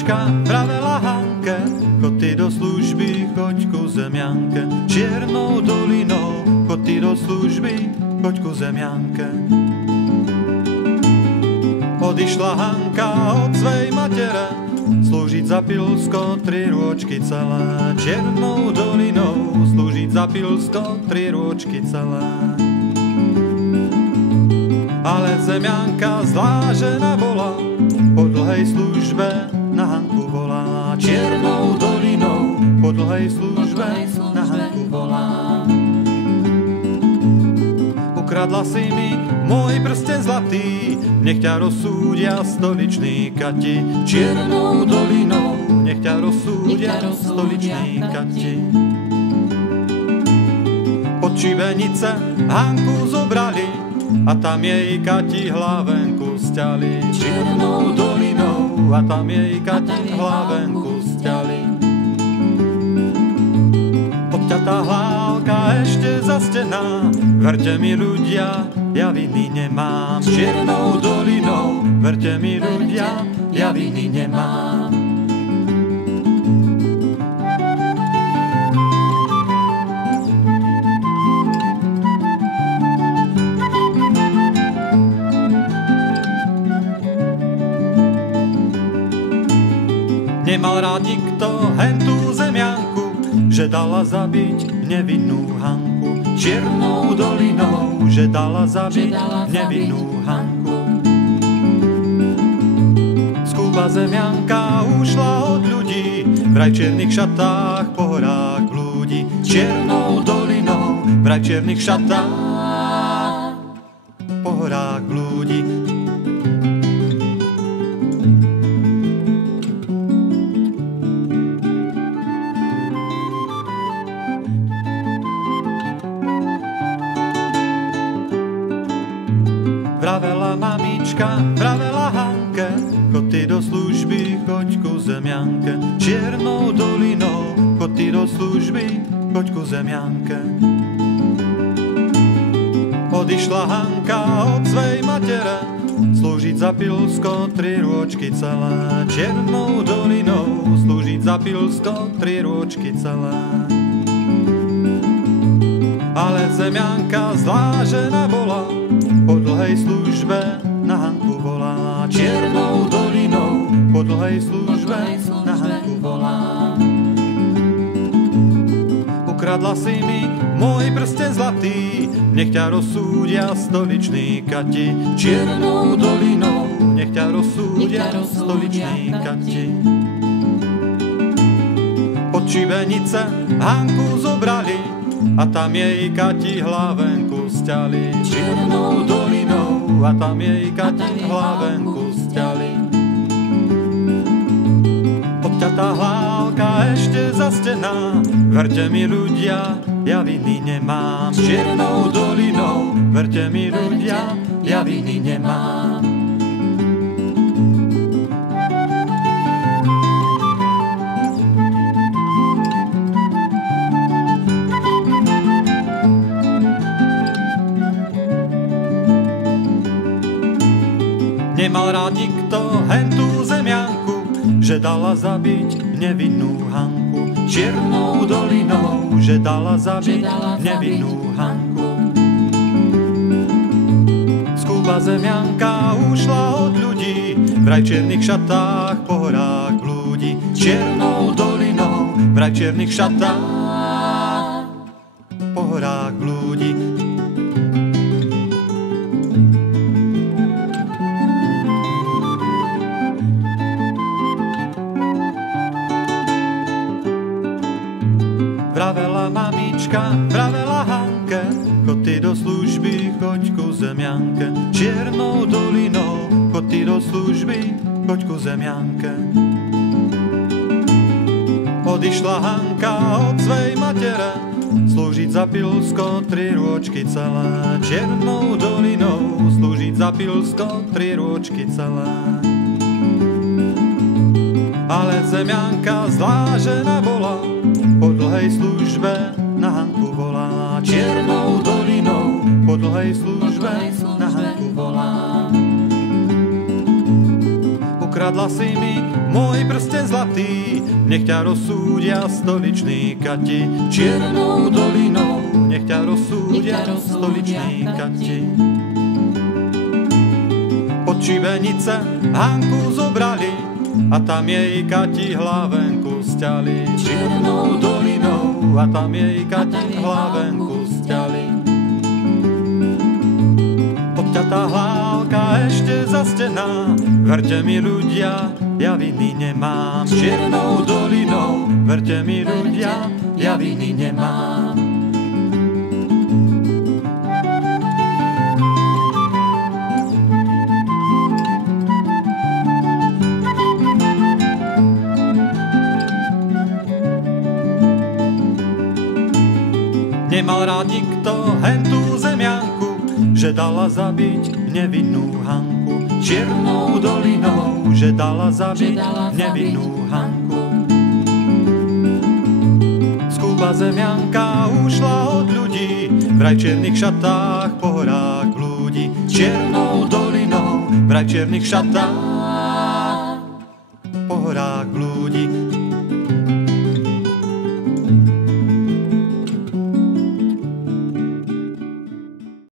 mamička vravela Hanke, choď ty do služby, choď ku zemianke. Čiernou dolinou, choď ty do služby, choď ku zemianke. Odišla Hanka od svej matere, slúžiť za Pilsko 3 rôčky celé. Čiernou dolinou, slúžiť za Pilsko 3 rôčky celé. Ale zemianka zlá žena bola, po dlhej službe na Hanku volá. Čiernou dolinou, po dlhej službe na Hanku volá. Ukradla si mi môj prsten zlatý, nech ťa rozsúdia stoliční kati. Čiernou dolinou, nech ťa rozsúdia stoliční kati. Od šibenice Hanku zobrali a tam jej kati hlavenku sťali. Čiernou dolinou a tam jej kati hlavenku sťali. Odťatá hlávka ešte zastená, verte mi ľudia, ja viny nemám. Čiernou dolinou, verte mi ľudia, ja viny nemám. Nemal rád nikto hentú zemianku, že dala zabiť nevinnú Hanku. Čiernou dolinou, že dala zabiť nevinnú Hanku. Skúba zemianka ušla od ľudí, vraj čiernych šatách po horách blúdi. Čiernou dolinou, vraj čiernych šatách po horách blúdi. Vravela mamička, vravela Hanke, choď ty do služby, choď ku zemianke. Čiernou dolinou, choď ty do služby, choď ku zemianke. Odišla Hanka od svej matere, slúžiť za Pilsko 3 rôčky celé. Čiernou dolinou, slúžiť za Pilsko 3 rôčky celé. Ale zemianka zlá žena bola, po dlhej službe na Hanku volá. Čiernou dolinou, po dlhej službe na Hanku volá. Ukradla si mi môj prsten zlatý, nech ťa rozsúdia stoliční kati. Čiernou dolinou, nech ťa rozsúdia stoliční kati. Od šibenice Hanku zobrali a tam jej kati hlavenku sťali. Čiernou dolinou a tam jej kati hlavenku sťali. Odťatá hlávka ešte zastená, verte mi ľudia, ja viny nemám. Čiernou dolinou, verte mi ľudia, ja viny nemám. Nemal rád nikto hentú zemianku, že dala zabiť nevinnú Hanku. Čiernou dolinou, že dala zabiť nevinnú Hanku. Skúba zemianka ušla od ľudí, vraj čiernych šatách po horách blúdi. Čiernou dolinou, vraj čiernych šatách po horách blúdi. Vravela mamička, vravela Hanke, choď ty do služby, choď ku zemianke. Čiernou dolinou, choď ty do služby, choď ku zemianke. Odišla Hanka od svej matere, slúžiť za Pilsko 3 rôčky celé. Čiernou dolinou, slúžiť za Pilsko 3 rôčky celé. Ale zemianka zlá žena bola, po dlhej službe na Hanku volá. Čiernou dolinou, po dlhej službe na Hanku volá. Ukradla si mi môj prsten zlatý, nech ťa rozsúdia stoliční kati. Čiernou dolinou, nech ťa rozsúdia stoliční kati. Pod šibenice Hanku zobrali a tam jej kati hlavenku sťali. Čiernou dolinou a tam jej kati hlavenku sťali. Podťatá hlávka ešte zastená, verte mi ľudia, ja viny nemám. Čiernou dolinou, verte mi ľudia, ja viny nemám. Nemal rád nikto hentú zemianku, že dala zabiť nevinnú Hanku. Čiernou dolinou, že dala zabiť nevinnú Hanku. Skúba zemianka ušla od ľudí, vraj v čiernych šatách po horách blúdi. Čiernou dolinou, vraj v čiernych šatách po horách blúdi.